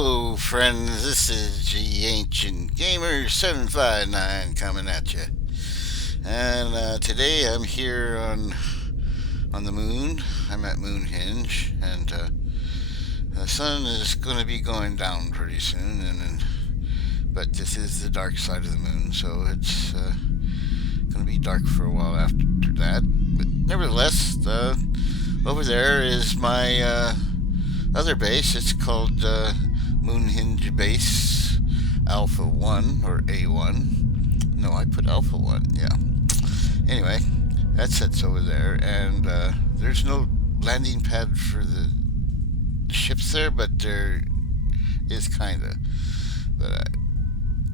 Hello, friends. This is the Ancient Gamer 759 coming at you. And today I'm here on the moon. I'm at Moonhenge, and the sun is going to be going down pretty soon. But this is the dark side of the moon, so it's going to be dark for a while after that. But nevertheless, over there is my other base. It's called Moonhenge Base Alpha 1 or A1. No, I put Alpha 1, yeah. Anyway, that sits over there, and there's no landing pad for the ships there, but there is kinda. But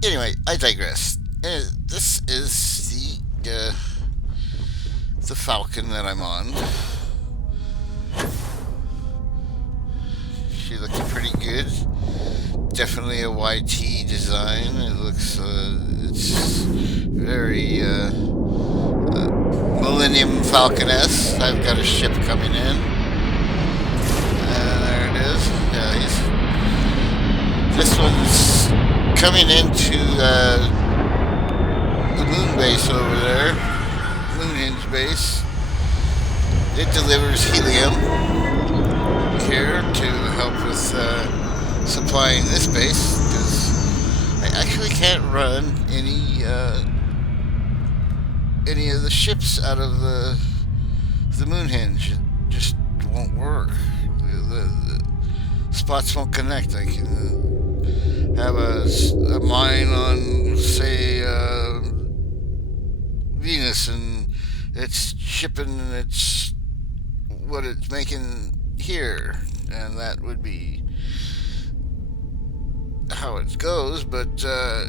anyway, I digress. This is the Falcon that I'm on. She looks pretty good. Definitely a YT design. It looks, it's very Millennium Falcon-esque. I've got a ship coming in. There it is. Yeah, this one's coming into the moon base over there. Moonhenge base. It delivers helium here to help with supplying this base, because I actually can't run any of the ships out of the Moonhenge. It just won't work. The spots won't connect. I can have a mine on, say, Venus, and it's shipping it's what it's making here, and that would be how it goes. But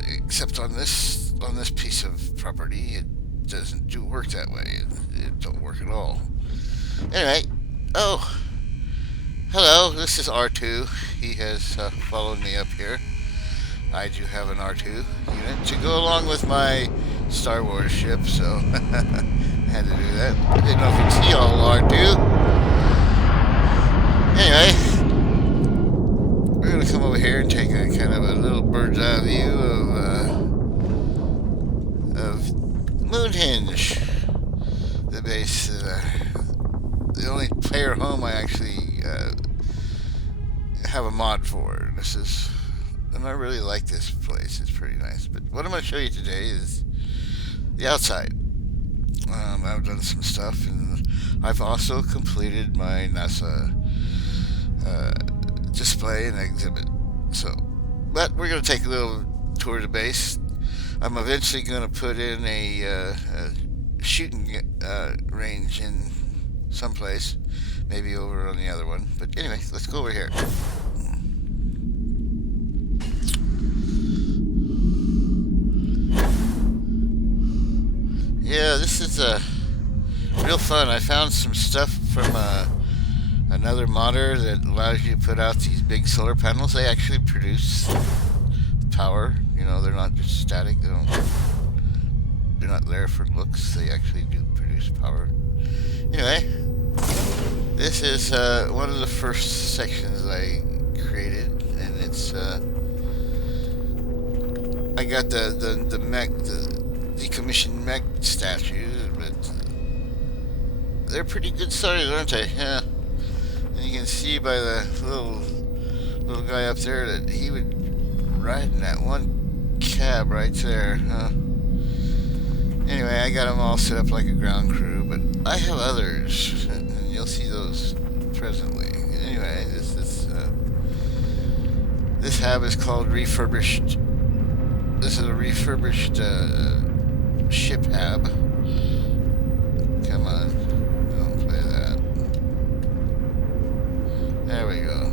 except on this piece of property, it doesn't work that way. It don't work at all. Anyway, oh, hello. This is R2. He has followed me up here. I do have an R2 unit to go along with my Star Wars ship, so I had to do that. I didn't know if you'd see all R2. Anyway, we're going to come over here and take a kind of a little bird's eye view of Moonhenge, the base. The only player home I actually have a mod for. And I really like this place. It's pretty nice. But what I'm going to show you today is the outside. I've done some stuff, and I've also completed my NASA display and exhibit. But we're going to take a little tour of the base. I'm eventually going to put in a shooting range in someplace, maybe over on the other one. But anyway, let's go over here. Yeah, this is real fun. I found some stuff from another modder that allows you to put out these big solar panels. They actually produce power. You know, they're not just static. They're not there for looks. They actually do produce power. Anyway, this is one of the first sections I created, and it's I got the mech, the decommissioned mech statues, but they're pretty good size, aren't they? Yeah. And you can see by the little guy up there that he would ride in that one cab right there. Anyway, I got them all set up like a ground crew, but I have others, and you'll see those presently. Anyway, this hab is called refurbished. This is a refurbished ship hab. Come on, don't play that. There we go.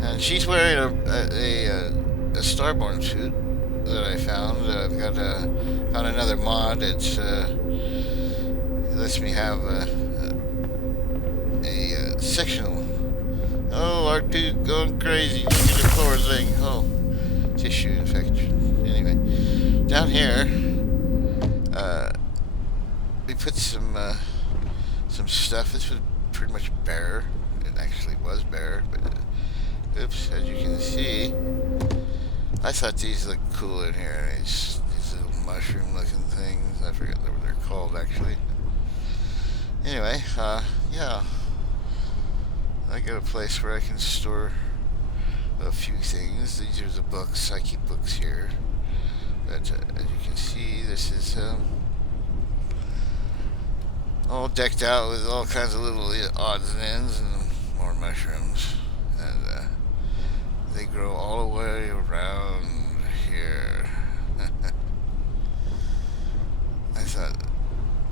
And she's wearing a Starborn suit that I found. I've got found another mod. It lets me have a sectional. Oh, R2 going crazy. Look at the floor thing. Oh, tissue infection. Anyway, down here, we put some stuff. This was pretty much bare. It actually was bare, but it oops, as you can see, I thought these looked cool in here. These little mushroom looking things. I forget what they're called actually. Anyway, yeah. I got a place where I can store a few things. These are the books. I keep books here. But as you can see, this is all decked out with all kinds of little odds and ends and more mushrooms. And they grow all the way around here. I thought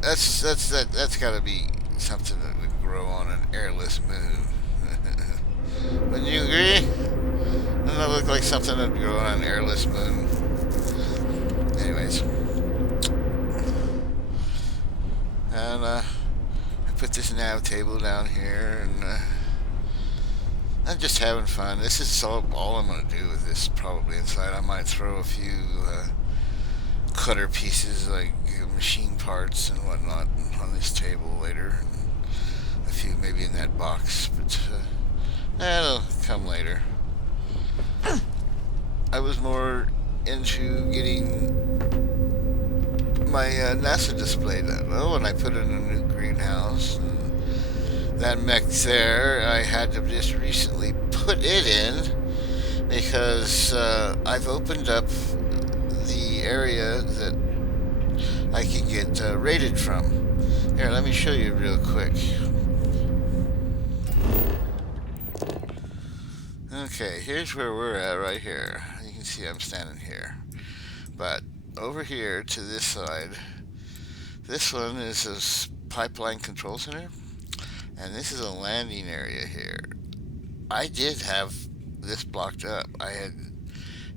that's got to be something that would grow on an airless moon. Wouldn't you agree? Doesn't that look like something that would grow on an airless moon? Anyways, and I put this nav table down here, and I'm just having fun. This is all I'm going to do with this probably inside. I might throw a few cutter pieces like machine parts and whatnot on this table later. A few maybe in that box, but that'll come later. I was more into getting my NASA display done. Oh, and I put in a new greenhouse. And that mech there, I had to just recently put it in because I've opened up the area that I can get rated from. Here, let me show you real quick. Okay, here's where we're at right here. You can see I'm standing here. But over here to this side, this one is a pipeline control center, and this is a landing area here. I did have this blocked up. I had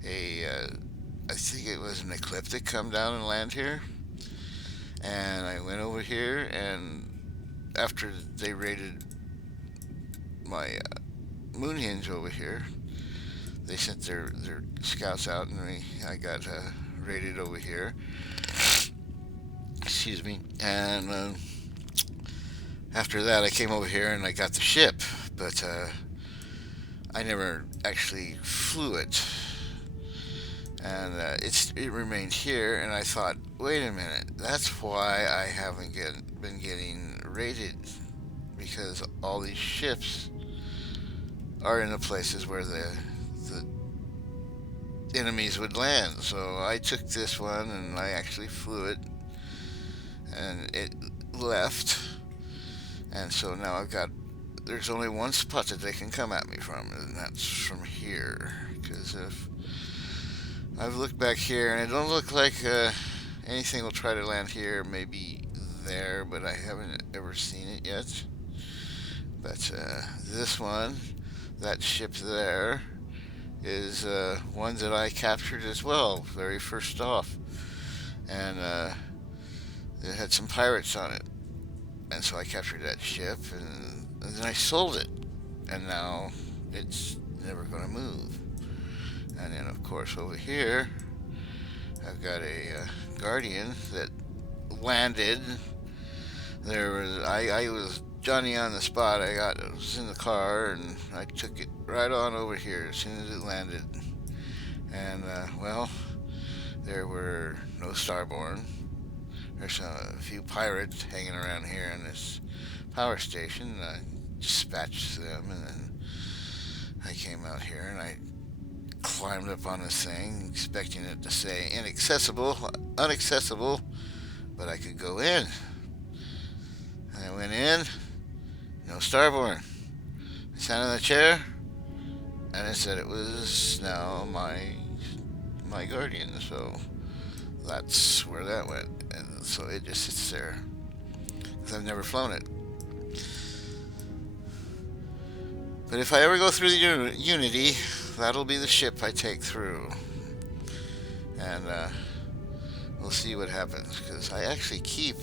I think it was an ecliptic come down and land here, and I went over here, and after they raided my Moonhenge over here, they sent their scouts out, and I got raided over here. Excuse me. And after that, I came over here and I got the ship, but I never actually flew it. And it remained here, and I thought, wait a minute, that's why I haven't been getting raided, because all these ships are in the places where the enemies would land. So I took this one and I actually flew it, and it left. And so now there's only one spot that they can come at me from, and that's from here. Because if I've looked back here, and it don't look like anything will try to land here, maybe there, but I haven't ever seen it yet. But this one, that ship there, is one that I captured as well, very first off. And it had some pirates on it. And so I captured that ship, and then I sold it. And now it's never going to move. And then, of course, over here, I've got a Guardian that landed. I was Johnny on the spot. I was in the car, and I took it right on over here as soon as it landed. And, well, there were no Starborn. There's a few pirates hanging around here in this power station. I dispatched them, and then I came out here, and I climbed up on this thing, expecting it to say inaccessible, unaccessible, but I could go in. And I went in, no Starborn. I sat in the chair, and it said it was now my Guardian, so that's where that went. And so it just sits there, because I've never flown it. But if I ever go through the Unity, that'll be the ship I take through. And we'll see what happens, because I actually keep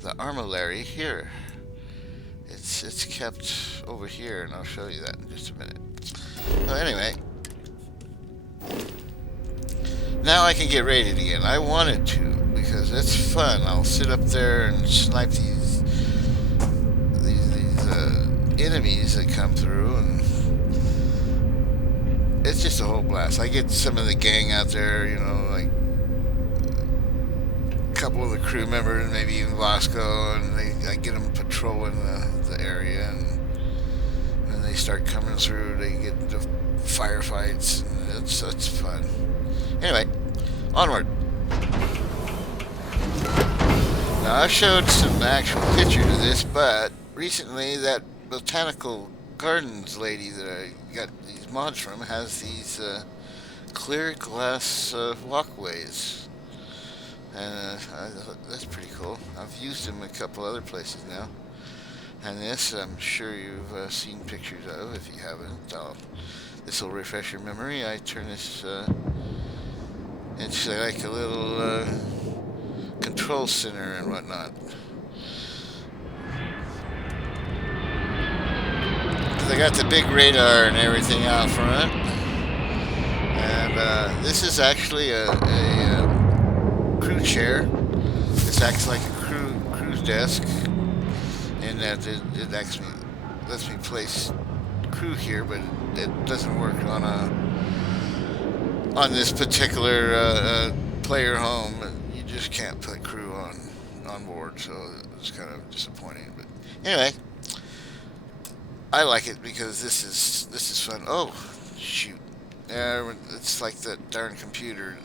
the armillary here. It's kept over here, and I'll show you that in just a minute. So anyway, now I can get raided again. I wanted to, because it's fun. I'll sit up there and snipe these enemies that come through, and it's just a whole blast. I get some of the gang out there, you know, like a couple of the crew members, maybe even Vasco, and I get them patrolling the area, and when they start coming through, they get the firefights, and it's fun. Anyway, onward. Now, I showed some actual pictures of this, but recently that botanical gardens lady that I got these mods from has these clear glass walkways. And that's pretty cool. I've used them a couple other places now. And this, I'm sure you've seen pictures of. If you haven't, this will refresh your memory. I turn this, it's like a little control center and whatnot. They got the big radar and everything out front. And this is actually a crew chair. This acts like a crew's desk, in that it actually lets me place crew here, but it doesn't work on this particular player home. You just can't put crew on board, so it's kind of disappointing. But anyway, I like it because this is fun. Oh, shoot! It's like that darn computer.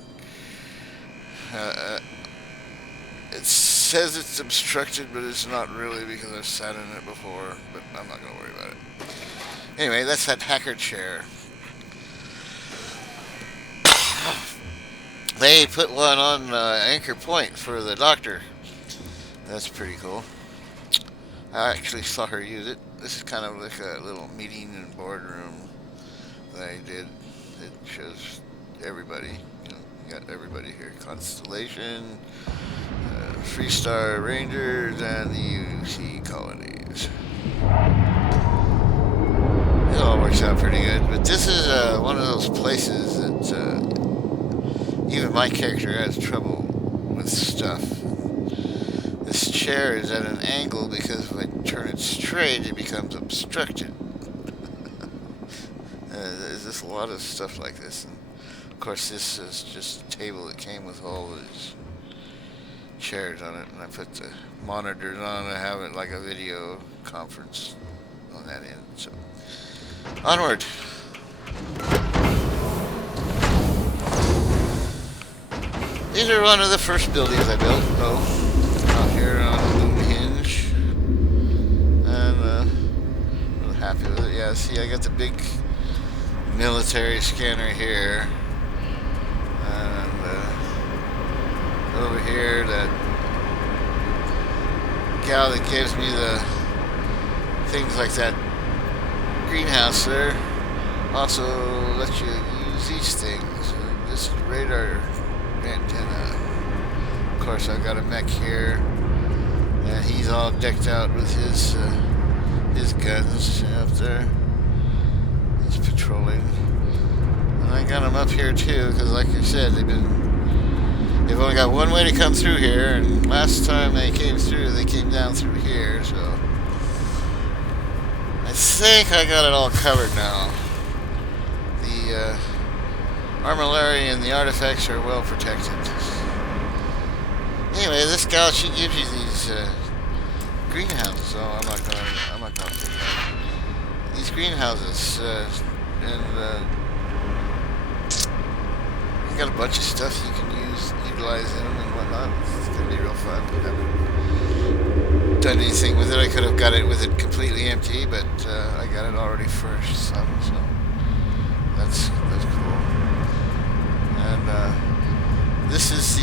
It says it's obstructed, but it's not really because I've sat in it before. But I'm not gonna worry about it. Anyway, that's that hacker chair. They put one on Anchor Point for the doctor. That's pretty cool. I actually saw her use it. This is kind of like a little meeting and boardroom that I did. It shows everybody. You know, you got everybody here. Constellation, Freestar Rangers, and the UC colonies. It all works out pretty good. But this is one of those places that even my character has trouble with stuff. This chair is at an angle because if I turn it straight, it becomes obstructed. There's just a lot of stuff like this. And of course, this is just a table that came with all these chairs on it, and I put the monitors on. I have it like a video conference on that end. So, onward. These are one of the first buildings I built. Out here on Moonhenge, and really happy with it. Yeah, see, I got the big military scanner here, and over here that gal that gives me the things like that greenhouse there also lets you use these things. This radar antenna. Of course, I've got a mech here, and he's all decked out with his guns up there. He's patrolling, and I got him up here too, because like I said, they've only got one way to come through here, and last time they came through, they came down through here. So I think I got it all covered now. The armillary and the artifacts are well protected. Anyway, this gal, she gives you these greenhouses. So I'm not gonna put that. These greenhouses, and you got a bunch of stuff you can utilize in them and whatnot. It's gonna be real fun. I haven't done anything with it. I could have got it with it completely empty, but I got it already first. So that's cool. And this is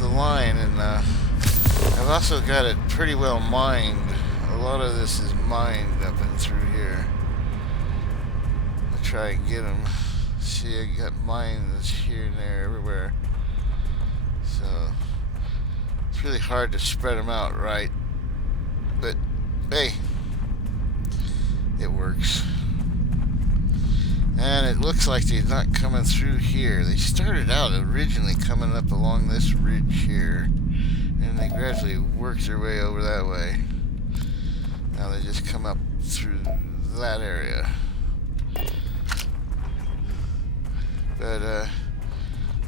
the line, and I've also got it pretty well mined. A lot of this is mined up and through here. I'll try and get them. See, I got mines here and there, everywhere. So it's really hard to spread them out right. But hey, it works. And it looks like they're not coming through here. They started out originally coming up along this ridge here, and they gradually worked their way over that way. Now they just come up through that area.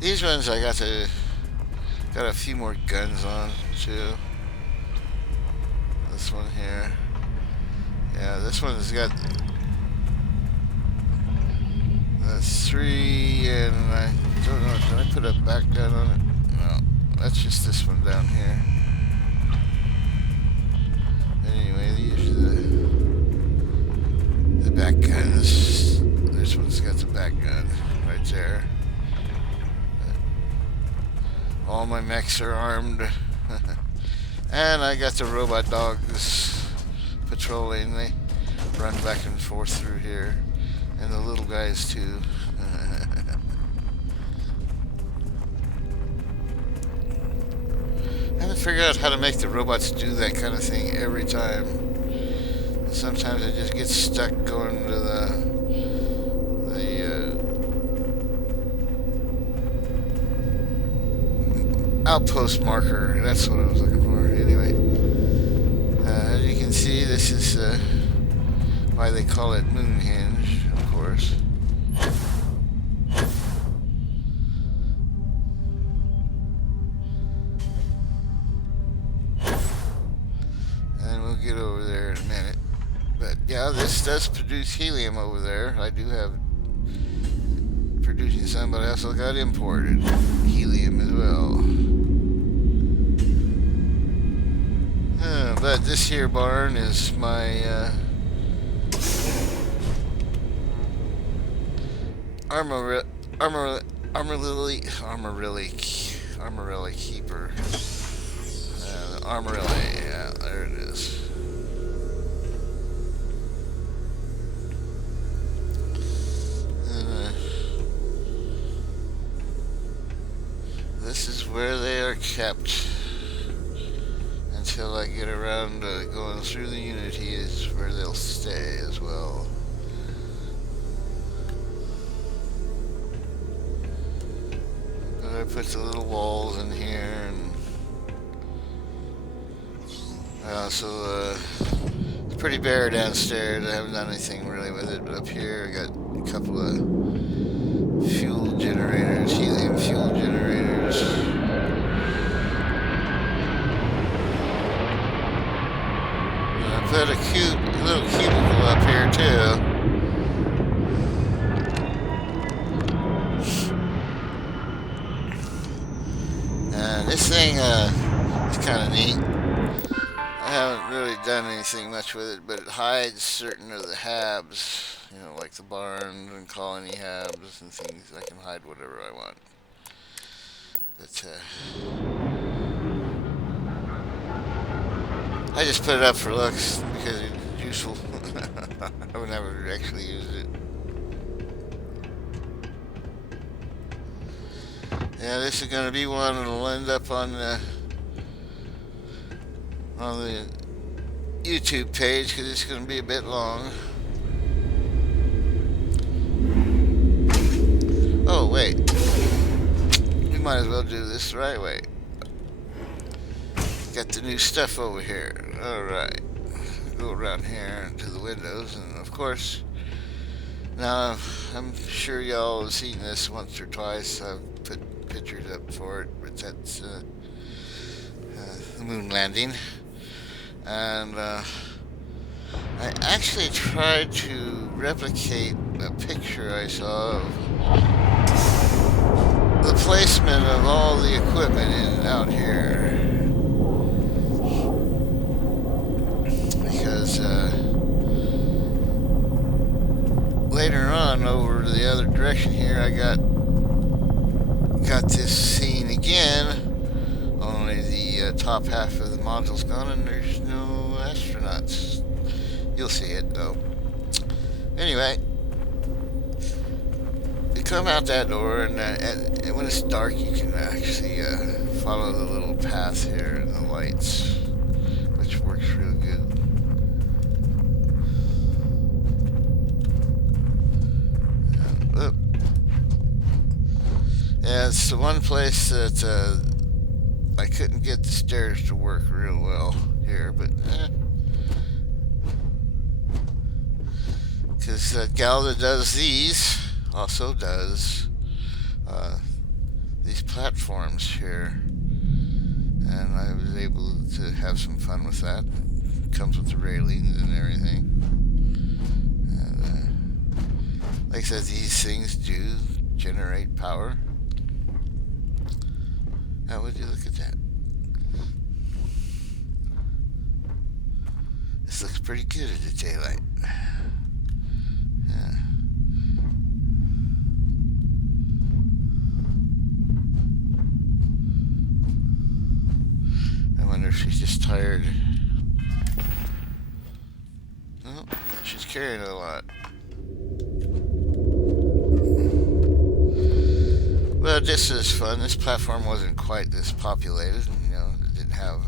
These ones I got a few more guns on too. This one here. Yeah, this one's got 3, and I don't know, did I put a back gun on it? No, that's just this one down here. Anyway, these are the back guns. This one's got the back gun right there. All my mechs are armed. And I got the robot dogs patrolling. They run back and forth through here. And the little guys too. I haven't figured out how to make the robots do that kind of thing every time. Sometimes I just get stuck going to the outpost marker. That's what I was looking for. Anyway, as you can see, this is why they call it Moonhenge, of course. And we'll get over there in a minute. But yeah, this does produce helium over there. I do have producing some, but I also got imported helium as well. But this here barn is my armorilly keeper. Armorilly, yeah, there it is. This is where they are kept until I get around to going through the Unity, is where they'll stay as well. But I put the little walls in here, and so it's pretty bare downstairs. I haven't done anything really with it, but up here I got a couple of fuel generators, helium fuel generators. And I put a little cubicle up here too. And this thing is kind of neat. I haven't really done anything much with it, but it hides certain of the habs, you know, like the barns and colony habs and things. I can hide whatever I want. But I just put it up for looks because it's useful. I would never actually use it. Yeah, this is going to be one that'll end up on the YouTube page because it's going to be a bit long. Oh, wait. We might as well do this the right way. Got the new stuff over here. Alright. Go around here to the windows, and of course, now I'm sure y'all have seen this once or twice. I've put pictures up for it, but that's the moon landing. And I actually tried to replicate a picture I saw of the placement of all the equipment out here, because later on over the other direction here I got this scene again, only the top half of the module's gone and there's no astronauts. You'll see it though. Anyway, you come out that door, and when it's dark you can actually follow the little path here and the lights, which works real good. Yeah, it's the one place that I couldn't get the stairs to work real well here, but because that gal that does these also does platforms here, and I was able to have some fun with that. It comes with the railings and everything. And, like I said, these things do generate power. How would you look at that? This looks pretty good in the daylight. Yeah. I wonder if she's just tired. Oh, she's carrying a lot. Well, this is fun. This platform wasn't quite this populated. You know, it didn't have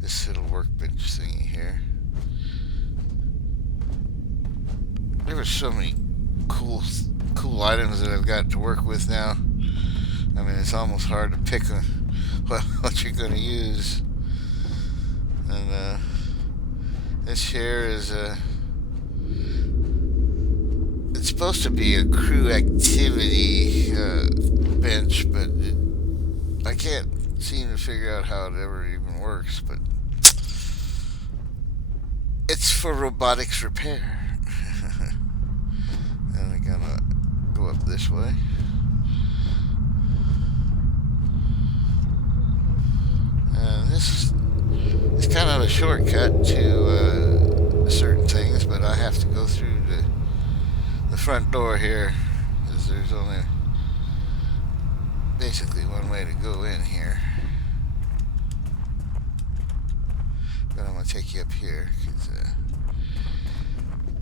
this little workbench thingy here. There were so many cool items that I've got to work with now. I mean, it's almost hard to pick what you're going to use. And this here is it's supposed to be a crew activity bench, but I can't seem to figure out how it ever even works. But it's for robotics repair. And I'm gonna go up this way. This is kind of a shortcut to certain things, but I have to go through the front door here, because there's only basically one way to go in here. But I'm going to take you up here, because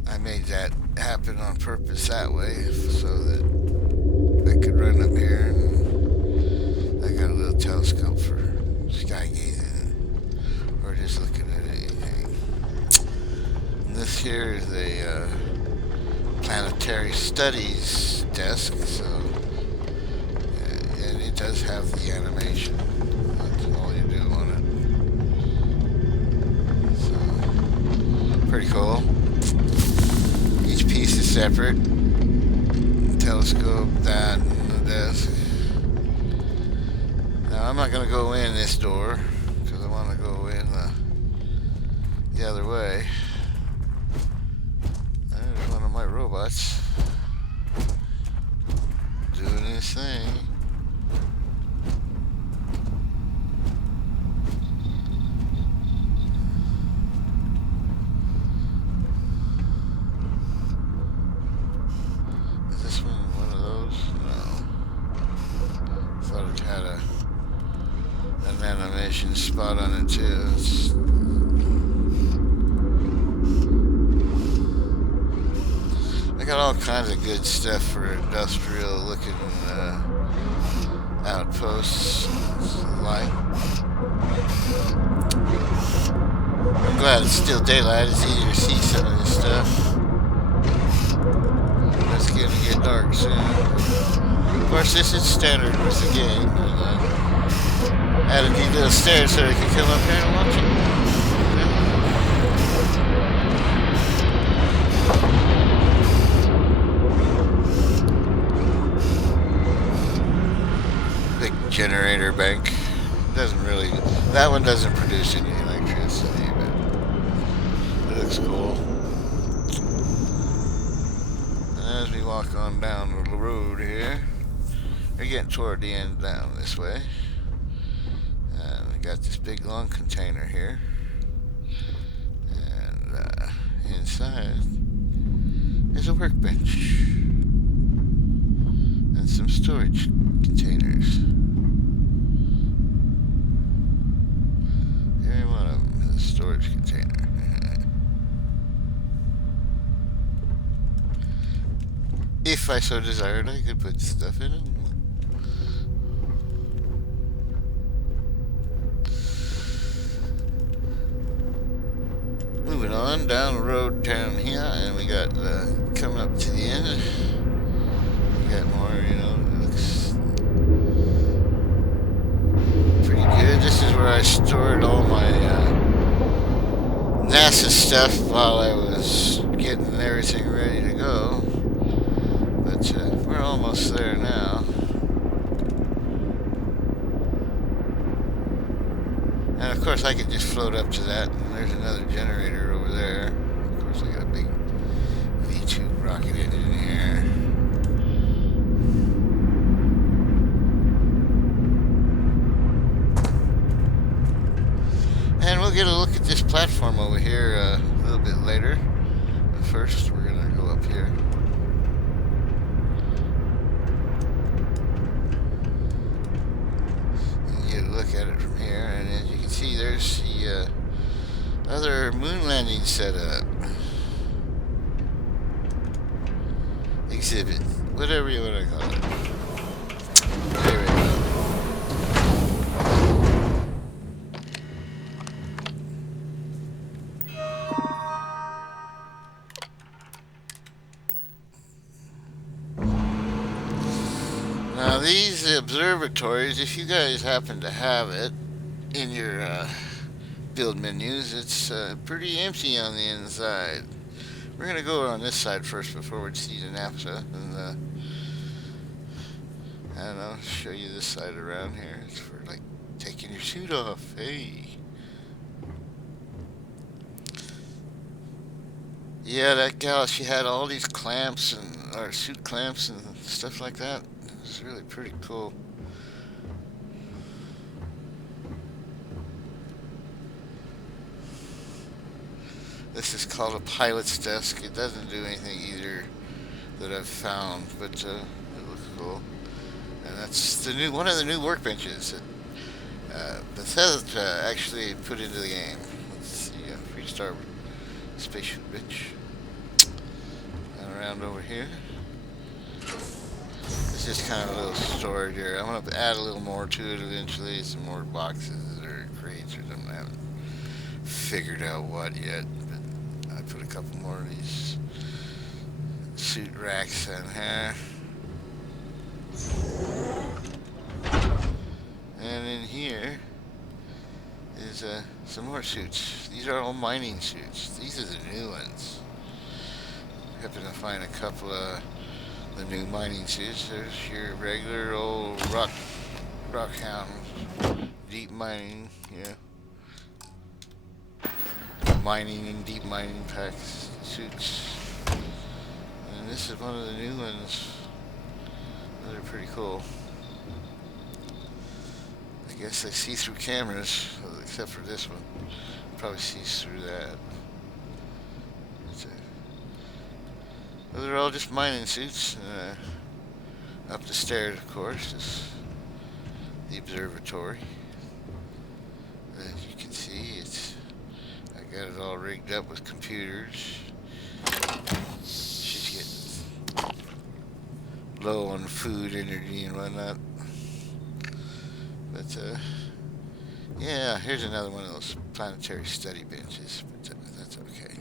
I made that happen on purpose that way, so that I could run up here, and I got a little telescope for sky gazing, or just looking at anything. And this here is a planetary studies desk, so and it does have the animation. That's all you do on it. So pretty cool. Each piece is separate. Telescope, that, and the desk. Now I'm not going to go in this door because I want to go in the other way. There's one of my robots doing his thing. Is this one of those? No. Thought it had an animation spot on it too. I got all kinds of good stuff for industrial looking outposts. Light. I'm glad it's still daylight. It's easier to see some of this stuff. It's gonna get dark soon. Of course, this is standard with the game. Added these little stairs so they can come up here and watch it. Big generator bank. Doesn't really. That one doesn't produce any electricity, but it looks cool. And as we walk on down the road here, we're getting toward the end down this way. And we got this big long container here, and inside is a workbench and some storage containers. Every one of them is a storage container. If I so desired, I could put stuff in them. Moving on down the road down here, and we got coming up to the end. We got more, you know, it looks pretty good. This is where I stored all my NASA stuff while I was getting everything ready to go. But we're almost there now. course, I could just float up to that, and there's another generator over there. Of course, I got a big V2 rocket engine here. And we'll get a look at this platform over here a little bit later. But first, we're going to go up here. And get a look at it from here. And as you can see, there's the other moon landing setup. Exhibit. Whatever you want to call it. There we go. Now these observatories, if you guys happen to have it in your build menus, it's pretty empty on the inside. We're going to go on this side first before we see the naphtha, and I don't know, show you this side around here. It's for like taking your suit off. Hey. Yeah, that gal, she had all these clamps and or suit clamps and stuff like that. It's really pretty cool. This is called a pilot's desk. It doesn't do anything either that I've found, but it looks cool. And that's the new one of the new workbenches that Bethesda actually put into the game. Let's see, free start spaceship bench. And around over here. It's just kind of a little storage area. I'm going to add a little more to it eventually. Some more boxes or crates or something. I haven't figured out what yet. But I put a couple more of these suit racks in here. And in here is some more suits. These are all mining suits. These are the new ones. Happened to find a couple of the new mining suits. There's your regular old rockhound deep mining, yeah. Mining and deep mining packs suits. And this is one of the new ones. They're pretty cool. I guess they see through cameras, except for this one. Probably sees through that. Well, they're all just mining suits. Up the stairs, of course, is the observatory. As you can see, I got it all rigged up with computers. She's getting low on food, energy, and whatnot. But yeah, here's another one of those planetary study benches. But that's okay.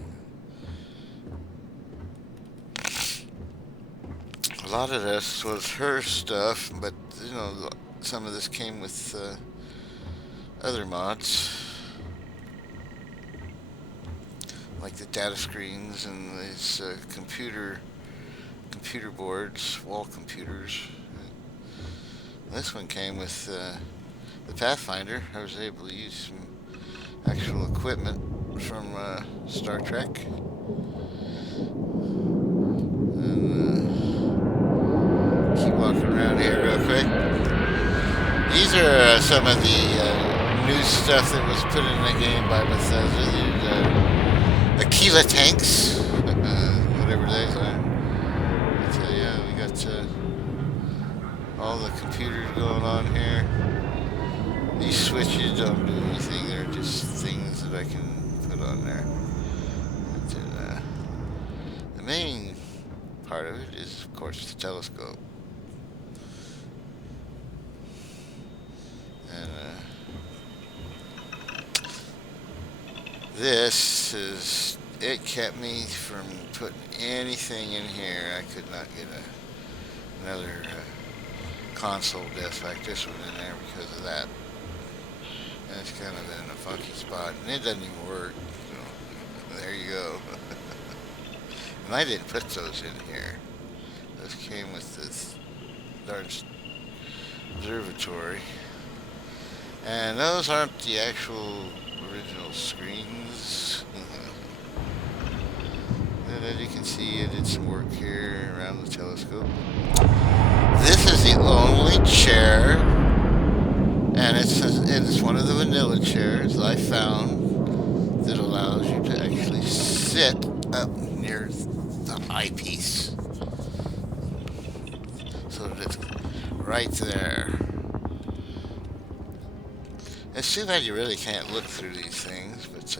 A lot of this was her stuff, but you know, some of this came with other mods, like the data screens and these computer boards, wall computers. This one came with the Pathfinder. I was able to use some actual equipment from Star Trek. Keep walking around here real quick. These are some of the new stuff that was put in the game by Bethesda. These Aquila tanks, whatever those are. I tell you, we got all the computers going on here. These switches don't do anything. They're just things that I can put on there. But, the main part of it is, of course, the telescope. And this is, it kept me from putting anything in here. I could not get another console desk like this one in there because of that. And it's kind of in a funky spot, and it doesn't even work. So, there you go. And I didn't put those in here. Those came with this darn observatory. And those aren't the actual original screens. And as you can see, I did some work here around the telescope. This is the only chair, and it's one of the vanilla chairs that I found that allows you to actually sit up near the eyepiece. So that it's right there. It's too bad you really can't look through these things, but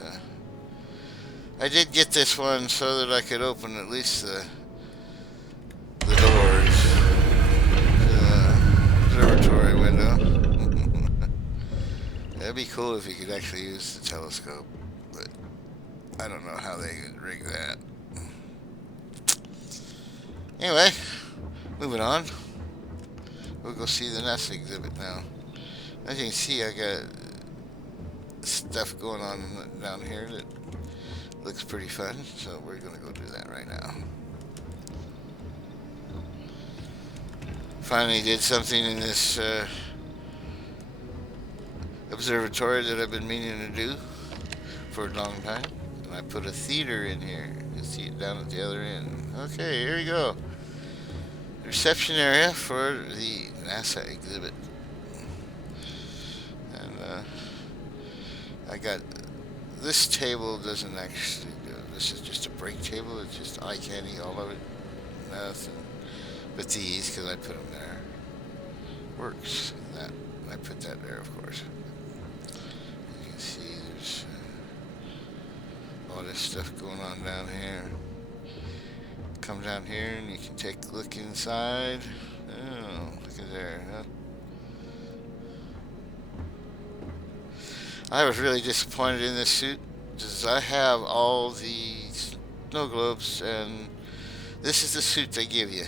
I did get this one so that I could open at least the doors to the observatory window. That'd be cool if you could actually use the telescope, but I don't know how they could rig that. Anyway, moving on. We'll go see the NASA exhibit now. As you can see, I got stuff going on down here that looks pretty fun, so we're gonna go do that right now. Finally did something in this observatory that I've been meaning to do for a long time, and I put a theater in here. You see it down at the other end. Okay, here we go. The reception area for the NASA exhibit. And I got this table doesn't actually do it. This is just a break table. It's just eye candy, all of it. Nothing but these, because I put them there. Works. That I put that there, of course. You can see there's all this stuff going on down here. Come down here and you can take a look inside. Oh, look at there, huh? I was really disappointed in this suit because I have all the snow globes, and this is the suit they give you.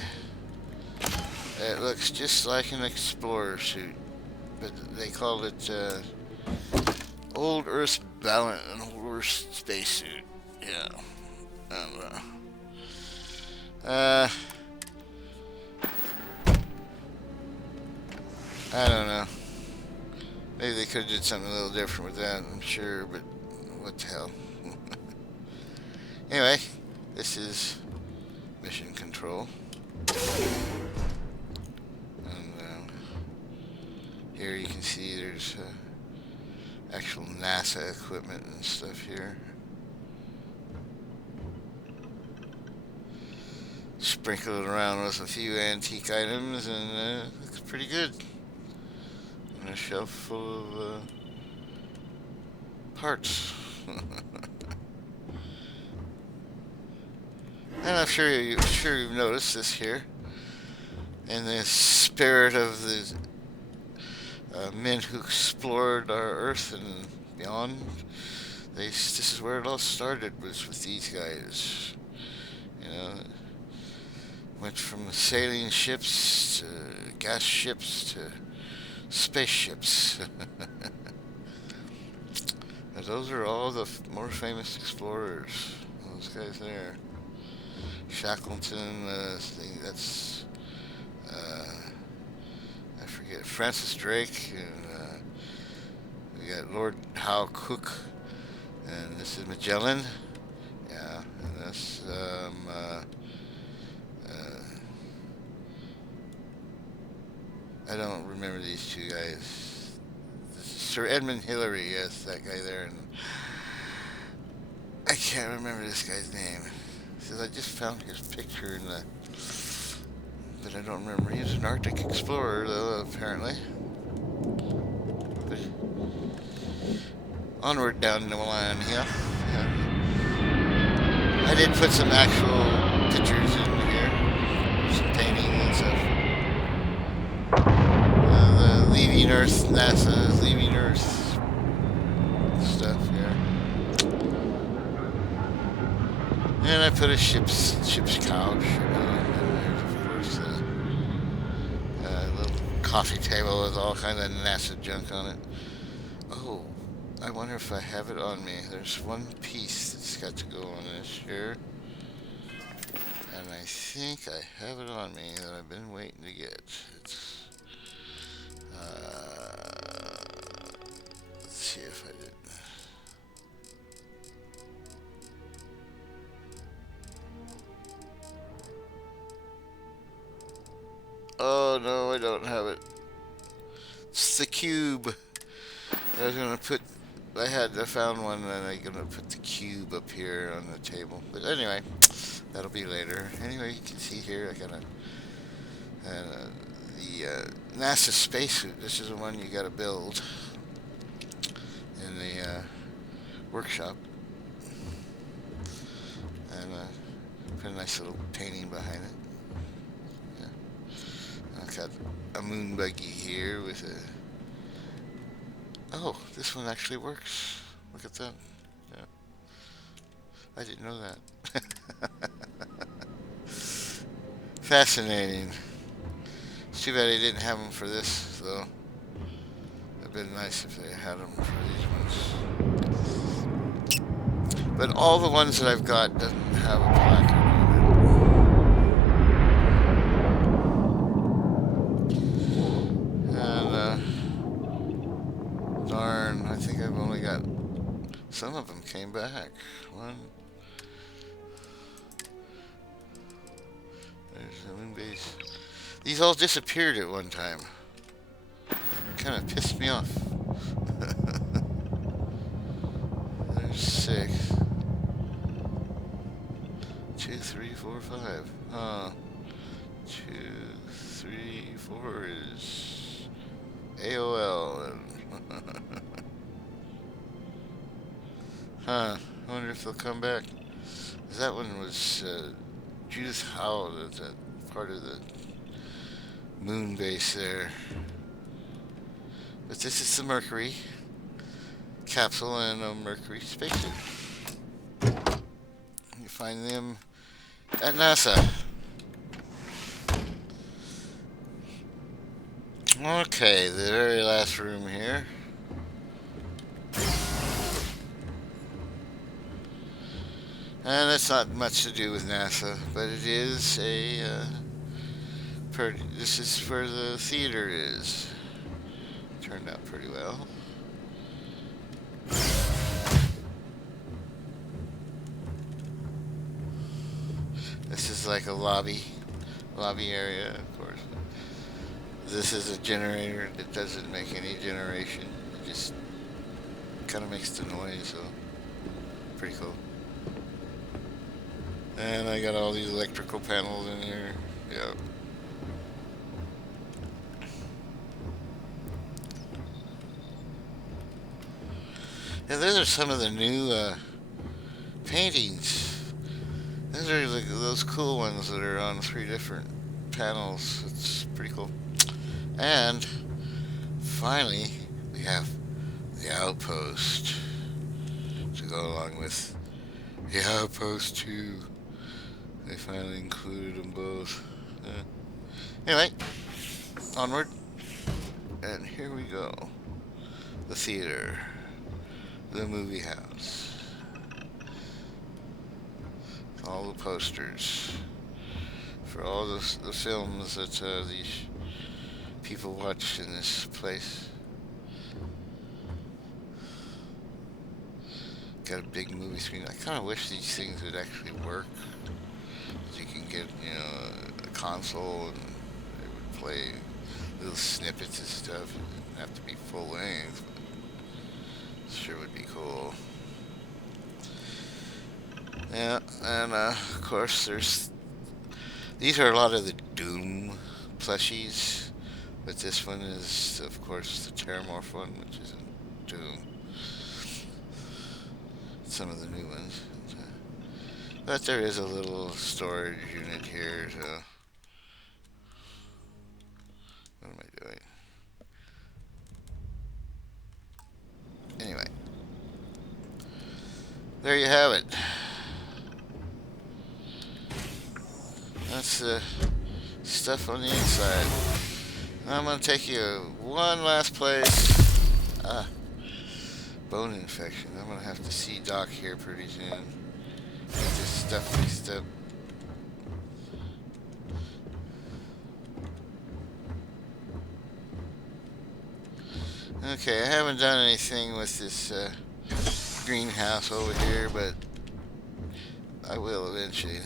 It looks just like an explorer suit, but they call it Old Earth Balance, an Old Earth spacesuit. Yeah. I don't know. Maybe they could have did something a little different with that, I'm sure, but what the hell. Anyway, this is mission control. And here you can see there's actual NASA equipment and stuff here. Sprinkle it around with a few antique items, and it looks pretty good. And a shelf full of parts. And I'm sure you've noticed this here. In the spirit of the men who explored our Earth and beyond, this is where it all started, was with these guys. You know, went from sailing ships to gas ships to spaceships. And those are all the more famous explorers. Those guys there. Shackleton, that's I forget, Francis Drake, and we got Lord Howe Cook, and this is Magellan. Yeah, and this I don't remember these two guys. This is Sir Edmund Hillary, yes, that guy there, and I can't remember this guy's name. Says I just found his picture in the, but I don't remember. He was an Arctic explorer, though, apparently. But onward down the line here. I did put some actual pictures in here, some painting and stuff. The Leaving Earth, NASA Leaving Earth stuff here. And I put a ship's couch, and there's of course a little coffee table with all kind of NASA junk on it. Oh, I wonder if I have it on me. There's one piece that's got to go on this here, and I think I have it on me that I've been waiting to get. It's see if I did. Oh no, I don't have it. It's the cube. I was gonna put. I found one, and I'm gonna put the cube up here on the table. But anyway, that'll be later. Anyway, you can see here I got the NASA spacesuit. This is the one you gotta build in the workshop, and put a nice little painting behind it. Yeah. I've got a moon buggy here with a. Oh, this one actually works. Look at that. Yeah. I didn't know that. Fascinating. It's too bad they didn't have them for this, though. It'd been nice if they had them for these ones. But all the ones that I've got doesn't have a placard on it. And, darn, I think I've only got... Some of them came back. One... There's the moon base. These all disappeared at one time. Kind of pissed me off. There's 6. 2, 3, 4, 5. Huh. 2, 3, 4 is AOL. Huh. I wonder if they'll come back. That one was Judith Howell, that part of the moon base there. But this is the Mercury capsule and a Mercury spacesuit. You find them at NASA. Okay, the very last room here. And that's not much to do with NASA, but it is a this is where the theater is. Turned out pretty well. This is like a lobby area, of course. This is a generator that doesn't make any generation. It just kind of makes the noise, so pretty cool. And I got all these electrical panels in here. Yeah. And those are some of the new paintings. Those are like those cool ones that are on 3 different panels. It's pretty cool. And finally, we have the Outpost to go along with the Outpost 2. They finally included them both. Anyway, onward. And here we go. The theater. The movie house. All the posters for all the films that these people watch in this place. Got a big movie screen. I kind of wish these things would actually work. You can get, a console and it would play little snippets and stuff. It didn't have to be full length. Sure would be cool. Yeah, and of course these are a lot of the Doom plushies, but this one is of course the Terramorph one, which is in Doom. Some of the new ones. But there is a little storage unit here, so what am I doing? Anyway. There you have it. That's the stuff on the inside. I'm going to take you one last place. Bone infection. I'm going to have to see Doc here pretty soon. Get this stuff fixed up. Okay, I haven't done anything with this greenhouse over here, but I will eventually.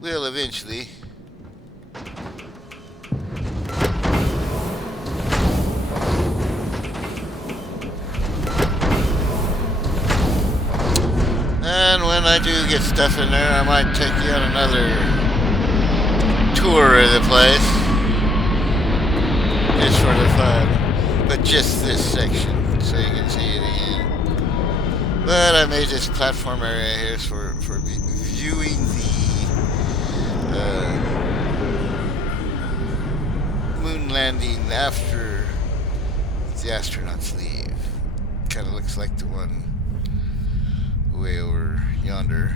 Will eventually. And when I do get stuff in there, I might take you on another tour of the place. Just for the fun. But just this section, so you can see it again. But I made this platform area here for viewing the moon landing after the astronauts leave. Kind of looks like the one way over yonder.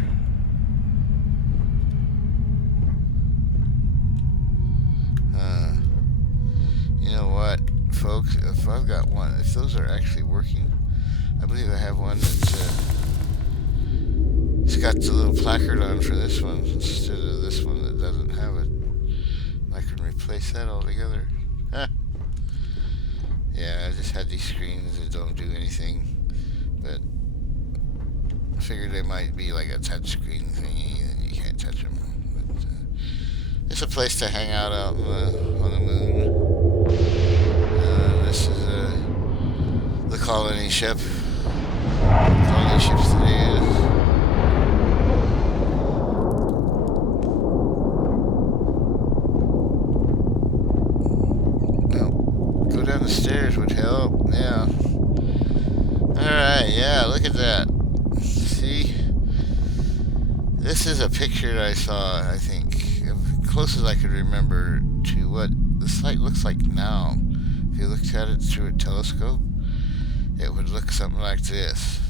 You know what, folks? If I've got one, if those are actually working, I believe I have one that's it's got the little placard on for this one instead of this one that doesn't have it. I can replace that altogether. Huh. Yeah, I just had these screens that don't do anything, but I figured they might be like a touch screen thingy and you can't touch them. But, it's a place to hang out on the moon. This is the colony ship. Colony ships today is. Well, go down the stairs would help. Yeah. Alright, yeah, look at that. See? This is a picture I saw, I think, as close as I could remember to what the site looks like now. If you looked at it through a telescope, it would look something like this.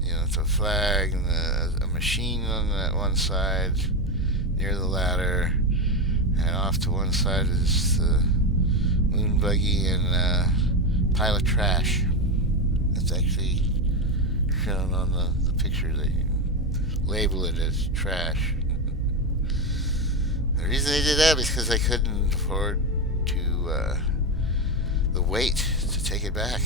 You know, it's a flag and a machine on that one side near the ladder, and off to one side is the moon buggy and a pile of trash. That's actually shown on the picture. They label it as trash. The reason they did that is because they couldn't afford to the weight to take it back,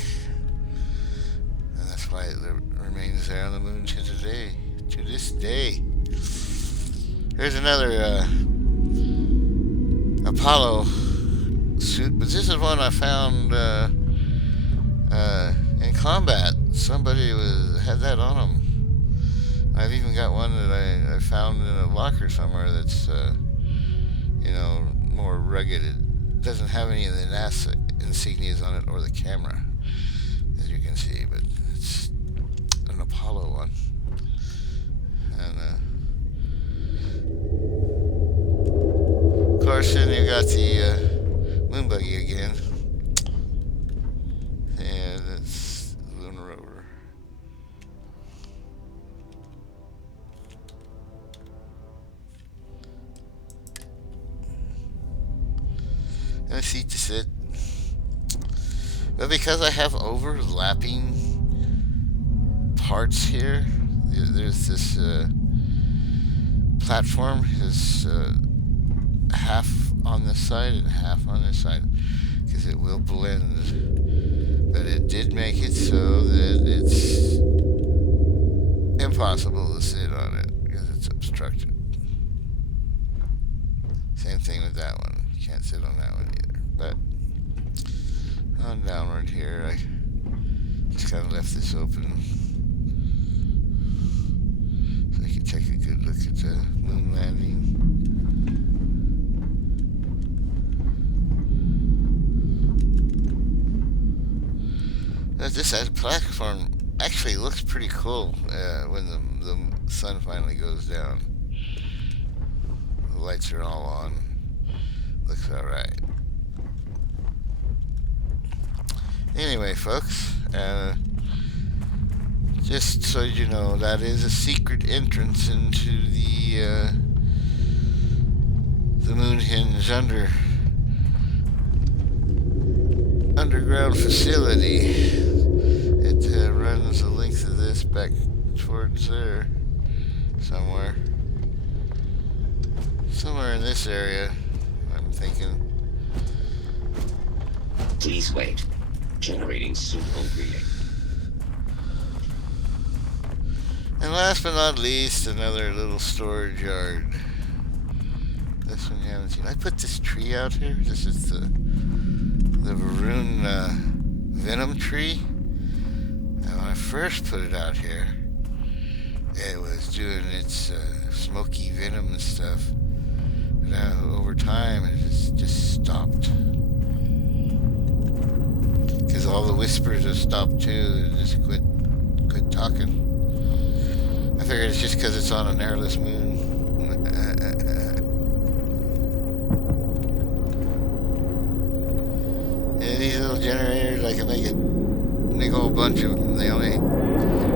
and that's why it remains there on the moon to today. To this day. Here's another Apollo suit, but this is one I found in combat. Somebody had that on them. I've even got one that I found in a locker somewhere that's you know, more rugged. It doesn't have any of the NASA insignias on it or the camera, as you can see, but it's an Apollo one. And of course, then you got the moon buggy again, and it's the lunar rover. And a seat to sit. But because I have overlapping parts here, there's this platform is half on this side and half on this side, because it will blend. But it did make it so that it's impossible to sit on it because it's obstructed. Same thing with that one. You can't sit on that one either. But on downward here, I just kind of left this open so I could take a good look at the moon landing. This platform actually looks pretty cool when the sun finally goes down. The lights are all on. Looks alright. Anyway, folks, just so you know, that is a secret entrance into the Moonhenge underground facility. It runs the length of this back towards there, somewhere in this area, I'm thinking. Please wait. Generating suitable reading. And last but not least, another little storage yard. This one you haven't seen. I put this tree out here. This is the Varun venom tree. And when I first put it out here, it was doing its smoky venom and stuff. But now, over time, it just stopped. Because all the whispers have stopped too. And just quit talking. I figured it's just because it's on an airless moon. And these little generators, I can make a whole bunch of them. They only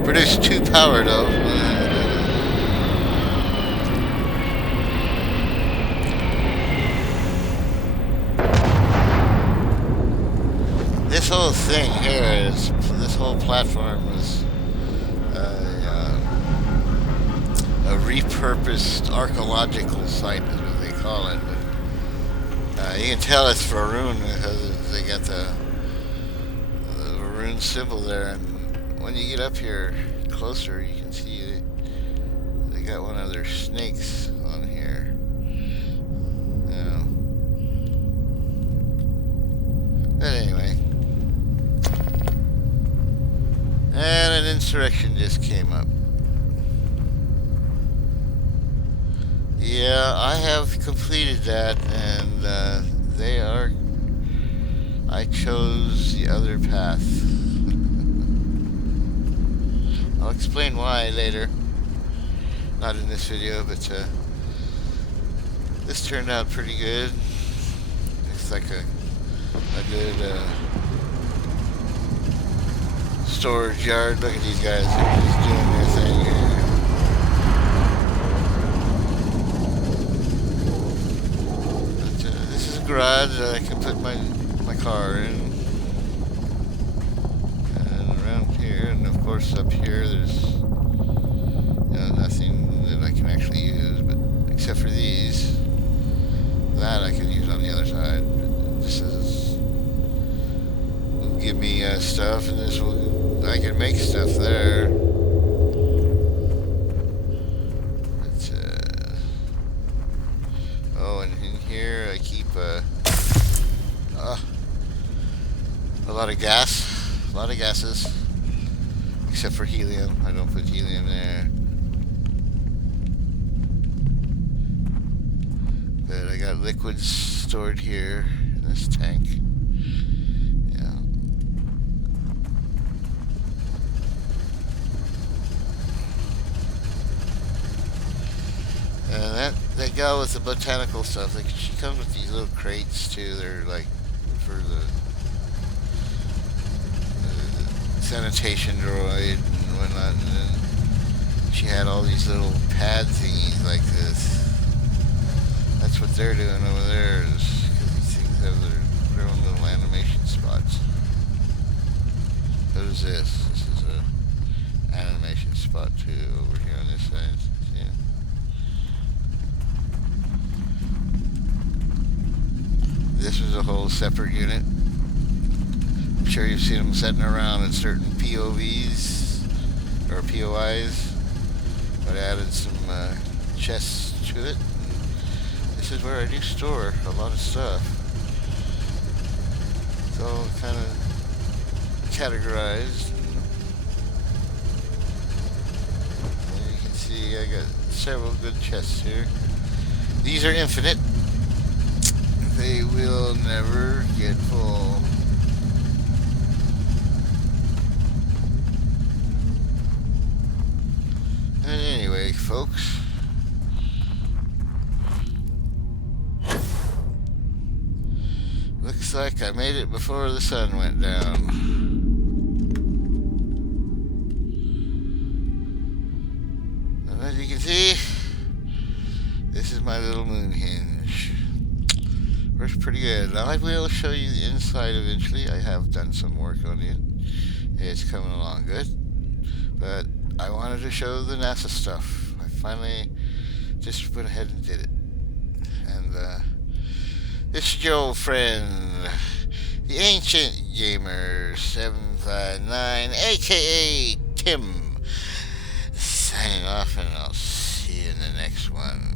produce 2 power though. This whole thing here this whole platform was a repurposed archaeological site, is what they call it. But you can tell it's Varun because they got the Varun symbol there, and when you get up here closer, you can see they got one of their snakes on here. But anyway, and an insurrection just came up. Yeah, I have completed that, and they are. I chose the other path. I'll explain why later. Not in this video, but this turned out pretty good. It's like a good storage yard. Look at these guys, they're just doing their thing here. This is a garage that I can put my car in. And around here, and of course up here, there's nothing that I can actually use, but except for these. That I can use on the other side. But this will give me stuff, and I can make stuff there. But oh, and in here I keep a lot of gases, except for helium. I don't put helium there. But I got liquids stored here in this tank. Yeah. And that gal with the botanical stuff, like, she comes with these little crates too. They're like for the sanitation droid and whatnot. And then she had all these little pad thingies like this. That's what they're doing over there, is because these things have their own little animation spots. So does this. This is a animation spot too over here on this side. See? This was a whole separate unit. I'm sure you've seen them sitting around in certain POVs or POIs, but I added some chests to it. This is where I do store a lot of stuff. It's all kind of categorized. And you can see I got several good chests here. These are infinite. They will never get full. And anyway, folks, looks like I made it before the sun went down. And as you can see, this is my little Moonhenge. Works pretty good. Now I will show you the inside eventually. I have done some work on it. It's coming along good. But I wanted to show the NASA stuff. I finally just went ahead and did it. And it's your old friend, The Ancient Gamer 759, aka Tim, signing off, and I'll see you in the next one.